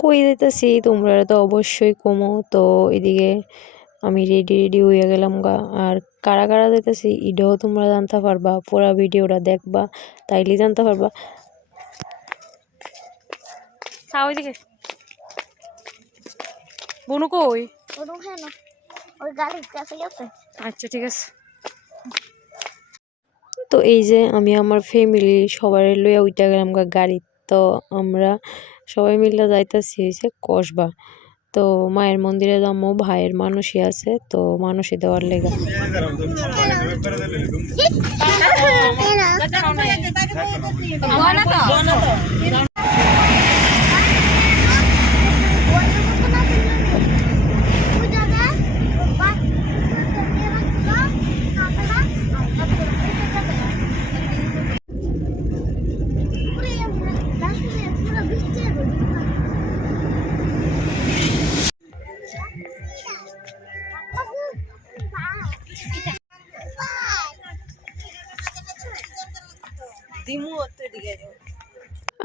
কই যাইতাছি তোমরা তো অবশ্যই কমো। তো এদিকে আমি রেডি হয়ে গেলাম গা। আর কারা কারা যাইতাছি এটাও তোমরা জানতে পারবা, পুরা ভিডিওটা দেখবা তাইলে জানতে পারবা। ওইদিকে বনু কই? আচ্ছা ঠিক আছে। তো এই যে আমি আমার ফ্যামিলি সবাই লইয়া উইটা গেলাম গাড়ি। তো আমরা সবাই মিলে যাইতাছি হইছে কসবা। তো মায়ের মন্দিরে যাবো, ভাইয়ের মানসী আছে, তো মানসী দেওয়ার লেগা।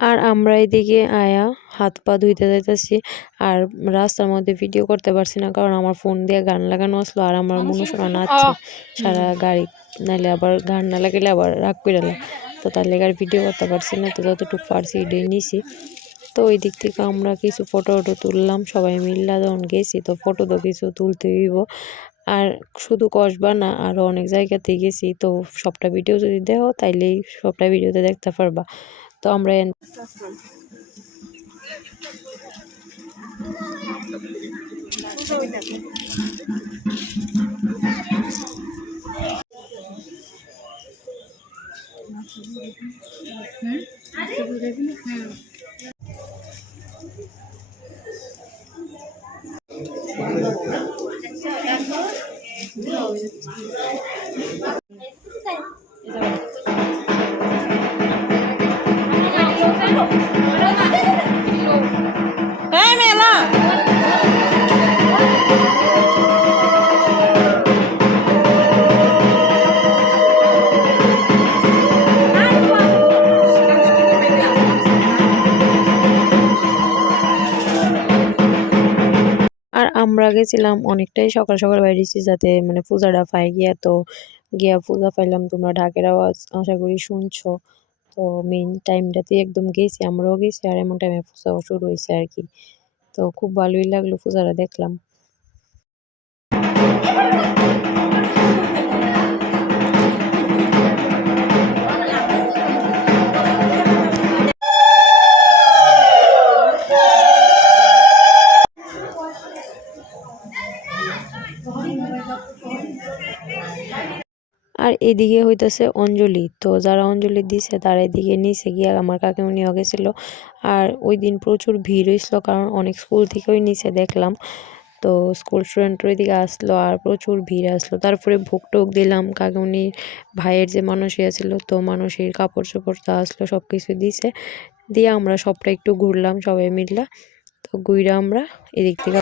আর আমরা এদিকে আয়া হাত পা ধুইতে যাইতেছি। আর রাস্তার মধ্যে ভিডিও করতে পারছি না, কারণ আমার ফোন দিয়ে গান লাগানো আসলো আর আমার মনে শোনা নাচছে সারা গাড়ি, নাইলে আবার গান না লাগাইলে আবার রাগ করে। তো তার লেগে আর ভিডিও করতে পারছি না, তো যতটুকু পারছি এটাই নিছি। তো ওই দিক থেকে আমরা কিছু ফটো তুললাম সবাই মিল্লা, যখন গেছি তো ফটো তো কিছু তুলতে হইব। আর শুধু কসবা না, আরও অনেক জায়গাতে গেছি, তো সবটা ভিডিও যদি দেখো তাইলেই সবটা ভিডিওতে দেখতে পারবা। তো আমরা আমরা গেছিলাম অনেকটাই সকাল সকাল বাইরেছি, যাতে মানে পূজাটা পাই গিয়া। তো গিয়া পূজা পাইলাম, তোমরা ঢাকের আওয়াজ আশা করি শুনছো। তো মেইন টাইমটাতে একদম গেছি, আমরাও গেছি, আর এমন টাইমে পূজা শুরু হয়েছে আর কি। তো খুব ভালোই লাগলো পূজাটা দেখলাম। আর এদিকে হইতেছে অঞ্জলি। তো যারা অঞ্জলি দিছে তারা এদিকে নিচে গিয়া আমার কাকিমুনিও গেছিল। আর ওই দিন প্রচুর ভিড় হয়েছিল, কারণ অনেক স্কুল থেকেই নিচে দেখলাম। তো স্কুল স্টুডেন্টরা এদিকে আসলো আর প্রচুর ভিড় আসলো। তারপরে ভোগ টোক দিলাম, কাকিমুনির ভাইয়ের যে মানসিয়া ছিল, তো মানসির কাপড় চোপড় তা আসলো, সব কিছু দিছে। দিয়ে আমরা সবটা একটু ঘুরলাম সবাই মিললা। তো ঘুরে আমরা এদিক থেকে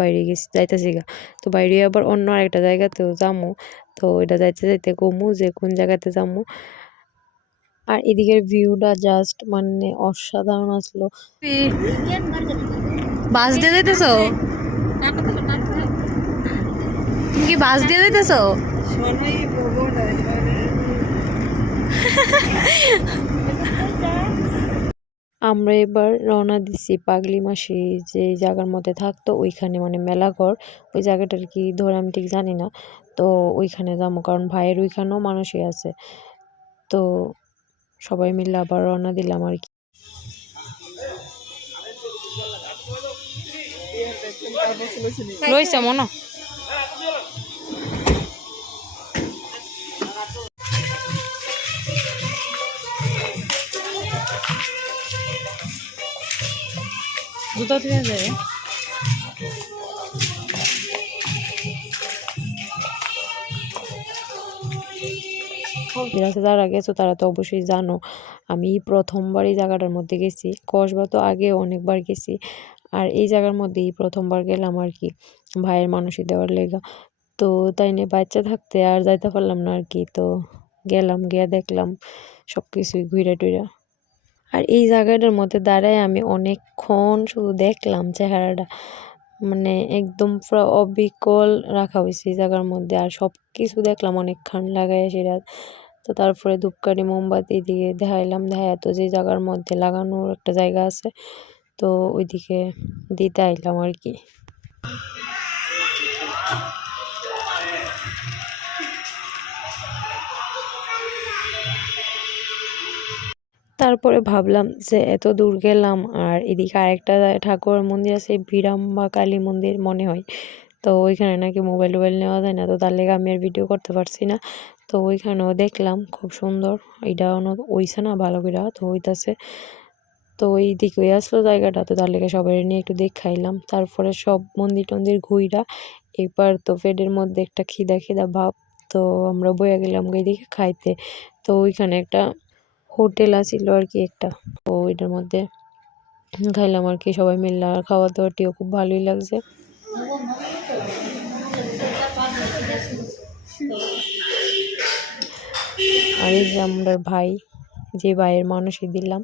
বাইরে গেছি, যাইতেছি গা। তো বাইরে আবার অন্য আরেকটা জায়গাতেও যামু। তো এটা যাইতে যাইতে কমু যে কোন জায়গাতে যামু। আর এদিকের ভিউটা জাস্ট মানে অসাধারণ আসলো। বাস দিয়ে যাইতেছো? তুমি কি বাস দিয়ে যাইতেছো? আমরা এবার রওনা দিছি পাগলি মাসি যে জায়গার মধ্যে থাকতো ওইখানে, মানে মেলাঘর, ওই জায়গাটার কি ধরে আমি ঠিক জানি না। তো ওইখানে যাবো, কারণ ভাইয়ের ওইখানেও মানুষই আছে। তো সবাই মিলে আবার রওনা দিলাম আর কি। লইছে মনে জুতা থেকে যায়। যারা গেছো তারা তো অবশ্যই জানো, আমি প্রথমবার এই জায়গাটার মধ্যে গেছি। কসবা তো আগে অনেকবার গেছি, আর এই জায়গার মধ্যেই প্রথমবার গেলাম আর কি, ভাইয়ের মানসী দেওয়ার লেগা। তো তাই নিয়ে বাচ্চা থাকতে আর যাইতে পারলাম না আর কি। তো গেলাম, গিয়া দেখলাম সব কিছুই ঘুরে টুইরা। আর এই জায়গাটার মধ্যে দাঁড়ায় আমি অনেকক্ষণ শুধু দেখলাম চেহারাটা, মানে একদম পুরো অবিকল রাখা হয়েছে এই জায়গার মধ্যে। আর সব কিছু দেখলাম অনেকক্ষণ লাগাই সেটা। তো তারপরে ধূপকাঠি মোমবাতি দিয়ে দেখাইলাম, দেখায় তো যে জায়গার মধ্যে লাগানোর একটা জায়গা আছে, তো ওইদিকে দিতে আইলাম আর কি। তারপরে ভাবলাম যে এত দূর গেলাম আর এদিকে আরেকটা ঠাকুর মন্দির আছে, ভিরাম্মা কালী মন্দির মনে হয়। তো ওইখানে নাকি মোবাইল টোবাইল নেওয়া যায় না, তো তার লেগে আমি আর ভিডিও করতে পারছি না। তো ওইখানেও দেখলাম খুব সুন্দর, এটা ওইছে না ভালো করে তো হইতাছে। তো ওই দিকে আসলো জায়গাটা, তো তার লেগে সবাই নিয়ে একটু দেখাইলাম। তারপরে সব মন্দির টন্দির ঘুইরা এবার তো পেটের মধ্যে একটা খিদা খিদা ভাব, তো আমরা বইয়া গেলাম এইদিকে খাইতে। তো ওইখানে একটা হোটেল আছিল আর কি একটা, তো ওইটার মধ্যে খাইলাম আর কি সবাই মিললে। আর খাওয়া দাওয়াটিও খুব ভালোই লাগছে। আর এই যে আমার ভাই, যে ভাইয়ের মানুষই দিলাম,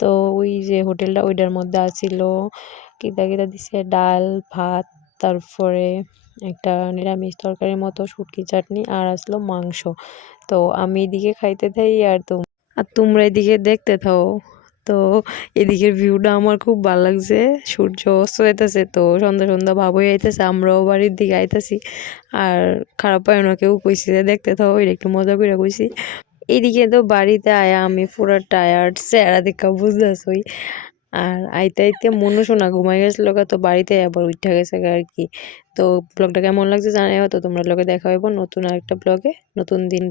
তো ওই যে হোটেলটা ওইটার মধ্যে আছিল কিতা কিতা দিছে, ডাল ভাত, তারপরে একটা নিরামিষ তরকারির মতো শুটকি চাটনি, আর আসলো মাংস। তো আমি এদিকে খাইতে থাই আর তোমরা এদিকে দেখতে থাও। তো এদিকের ভিউটা আমার খুব ভালো লাগছে, সূর্য অস্ত যাইতেছে, তো সন্ধ্যা সন্ধ্যা ভাব হয়ে যাইতেছে, আমরাও বাড়ির দিকে আইতেছি। আর খারাপ পায় না কেউ, কইছি যে দেখতে থাও, এটা একটু মজা করে কইছি। এদিকে তো বাড়িতে আয়া আমি পুরো টায়ার্ড, চেহারা দেখা বুঝতেছই। আর আইতে আইতে মনু শোনা ঘুমাই গেছিল, তো বাড়িতে আবার উঠা গেছে আর কি। তো ব্লগটা কেমন লাগছে জানাই, তো তোমরা লোকে দেখা হইব নতুন আরেকটা ব্লগে নতুন দিন।